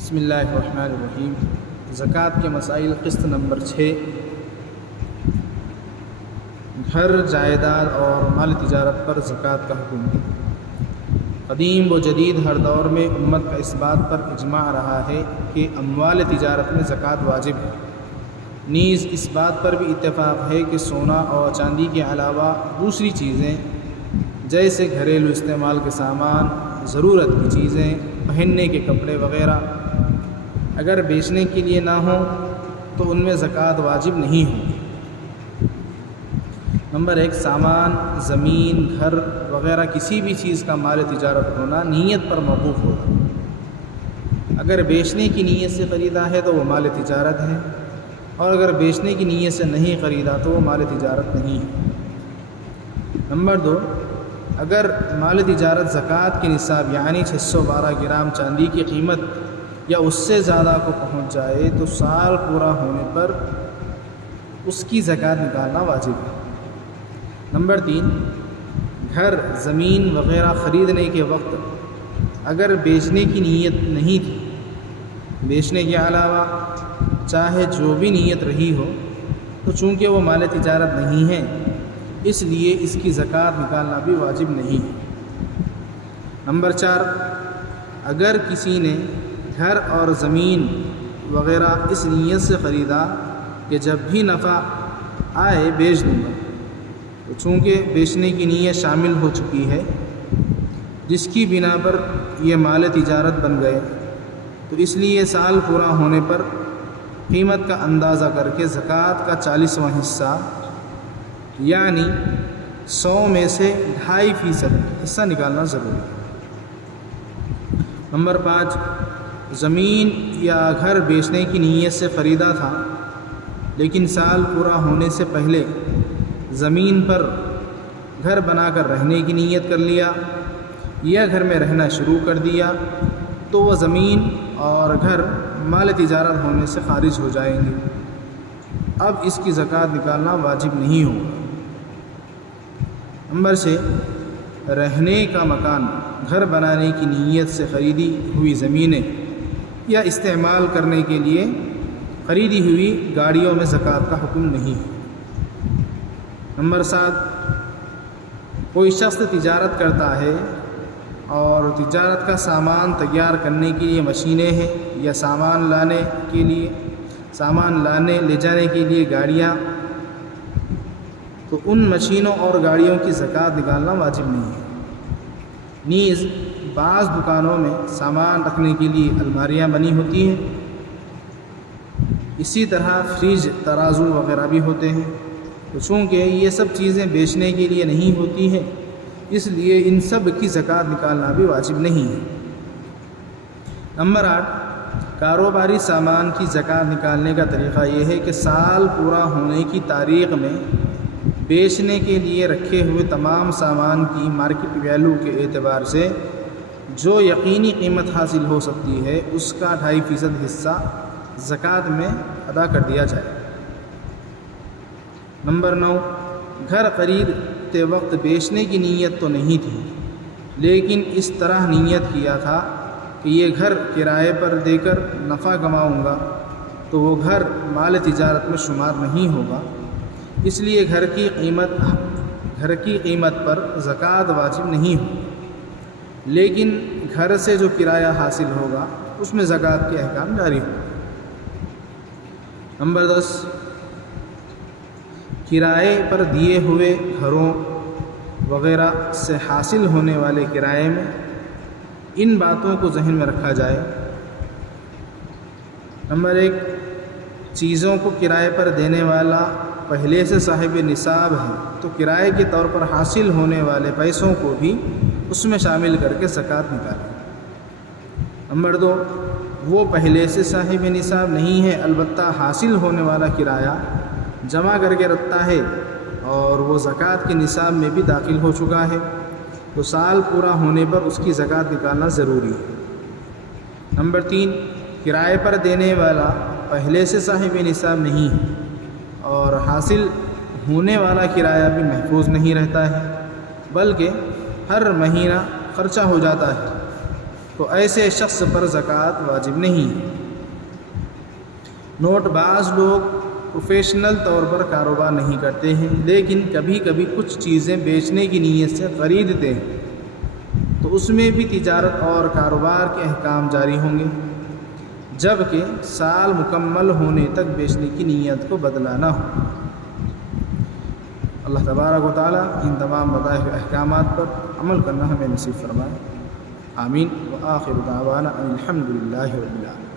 بسم اللہ الرحمن الرحیم۔ زکوٰۃ کے مسائل، قسط نمبر 6، گھر، جائیداد اور مال تجارت پر زکوٰۃ کا حکم۔ قدیم و جدید ہر دور میں امت کا اس بات پر اجماع رہا ہے کہ اموال تجارت میں زکوٰۃ واجب ہے۔ نیز اس بات پر بھی اتفاق ہے کہ سونا اور چاندی کے علاوہ دوسری چیزیں جیسے گھریلو استعمال کے سامان، ضرورت کی چیزیں، پہننے کے کپڑے وغیرہ اگر بیچنے کے لیے نہ ہوں تو ان میں زکوٰۃ واجب نہیں ہوگی۔ نمبر 1، سامان، زمین، گھر وغیرہ کسی بھی چیز کا مال تجارت ہونا نیت پر موقوف ہوگا۔ اگر بیچنے کی نیت سے خریدا ہے تو وہ مال تجارت ہے، اور اگر بیچنے کی نیت سے نہیں خریدا تو وہ مال تجارت نہیں ہے۔ نمبر 2، اگر مال تجارت زکوٰۃ کے نصاب یعنی 612 گرام چاندی کی قیمت یا اس سے زیادہ کو پہنچ جائے تو سال پورا ہونے پر اس کی زکوٰۃ نکالنا واجب ہے۔ نمبر 3، گھر، زمین وغیرہ خریدنے کے وقت اگر بیچنے کی نیت نہیں تھی، بیچنے کے علاوہ چاہے جو بھی نیت رہی ہو تو چونکہ وہ مال تجارت نہیں ہے اس لیے اس کی زکوٰۃ نکالنا بھی واجب نہیں ہے۔ نمبر 4، اگر کسی نے گھر اور زمین وغیرہ اس نیت سے خریدا کہ جب بھی نفع آئے بیچ دوں گا، تو چونکہ بیچنے کی نیت شامل ہو چکی ہے جس کی بنا پر یہ مال تجارت بن گئے، تو اس لیے سال پورا ہونے پر قیمت کا اندازہ کر کے زکوٰۃ کا 40واں حصہ یعنی 100 میں سے 2.5% حصہ نکالنا ضروری ہے۔ نمبر 5، زمین یا گھر بیچنے کی نیت سے خریدا تھا لیکن سال پورا ہونے سے پہلے زمین پر گھر بنا کر رہنے کی نیت کر لیا یا گھر میں رہنا شروع کر دیا تو وہ زمین اور گھر مال تجارت ہونے سے خارج ہو جائیں گے۔ اب اس کی زکوٰۃ نکالنا واجب نہیں ہوگا۔ نمبر 6، رہنے کا مکان، گھر بنانے کی نیت سے خریدی ہوئی زمینیں یا استعمال کرنے کے لیے خریدی ہوئی گاڑیوں میں زکوٰۃ کا حکم نہیں ہے۔ نمبر 7، کوئی شخص تجارت کرتا ہے اور تجارت کا سامان تیار کرنے کے لیے مشینیں ہیں یا سامان لانے لے جانے کے لیے گاڑیاں، تو ان مشینوں اور گاڑیوں کی زکوٰۃ نکالنا واجب نہیں ہے۔ نیز بعض دکانوں میں سامان رکھنے کے لیے الماریاں بنی ہوتی ہیں، اسی طرح فریج، ترازو وغیرہ بھی ہوتے ہیں، تو چونکہ یہ سب چیزیں بیچنے کے لیے نہیں ہوتی ہیں اس لیے ان سب کی زکوٰۃ نکالنا بھی واجب نہیں ہے۔ نمبر 8، کاروباری سامان کی زکوٰۃ نکالنے کا طریقہ یہ ہے کہ سال پورا ہونے کی تاریخ میں بیچنے کے لیے رکھے ہوئے تمام سامان کی مارکیٹ ویلیو کے اعتبار سے جو یقینی قیمت حاصل ہو سکتی ہے اس کا 2.5% حصہ زکوٰۃ میں ادا کر دیا جائے۔ نمبر 9، گھر خریدتے وقت بیچنے کی نیت تو نہیں تھی لیکن اس طرح نیت کیا تھا کہ یہ گھر کرائے پر دے کر نفع کماؤں گا تو وہ گھر مال تجارت میں شمار نہیں ہوگا، اس لیے گھر کی قیمت پر زکوٰۃ واجب نہیں ہو، لیکن گھر سے جو کرایہ حاصل ہوگا اس میں زکوٰۃ کے احکام جاری ہوں۔ نمبر 10، کرائے پر دیے ہوئے گھروں وغیرہ سے حاصل ہونے والے کرائے میں ان باتوں کو ذہن میں رکھا جائے۔ نمبر 1، چیزوں کو کرائے پر دینے والا پہلے سے صاحب نصاب ہے تو کرائے کے طور پر حاصل ہونے والے پیسوں کو بھی اس میں شامل کر کے زکوٰۃ نکالے۔ نمبر 2، وہ پہلے سے صاحب نصاب نہیں ہے البتہ حاصل ہونے والا کرایہ جمع کر کے رکھتا ہے اور وہ زکوٰۃ کے نصاب میں بھی داخل ہو چکا ہے تو سال پورا ہونے پر اس کی زکوٰۃ نکالنا ضروری ہے۔ نمبر 3، کرائے پر دینے والا پہلے سے صاحب نصاب نہیں ہے اور حاصل ہونے والا کرایہ بھی محفوظ نہیں رہتا ہے بلکہ ہر مہینہ خرچہ ہو جاتا ہے، تو ایسے شخص پر زکوٰۃ واجب نہیں ہے۔ نوٹ بعض لوگ پروفیشنل طور پر کاروبار نہیں کرتے ہیں، لیکن کبھی کبھی کچھ چیزیں بیچنے کی نیت سے خریدتے ہیں، تو اس میں بھی تجارت اور کاروبار کے احکام جاری ہوں گے، جبکہ سال مکمل ہونے تک بیچنے کی نیت کو بدلا نہ ہو۔ اللہ تبارک و تعالیٰ ان تمام بتائے ہوئے احکامات پر عمل کرنا ہمیں نصیب فرمائے، آمین۔ وآخر دعوانا ان الحمد للہ رب العالمین۔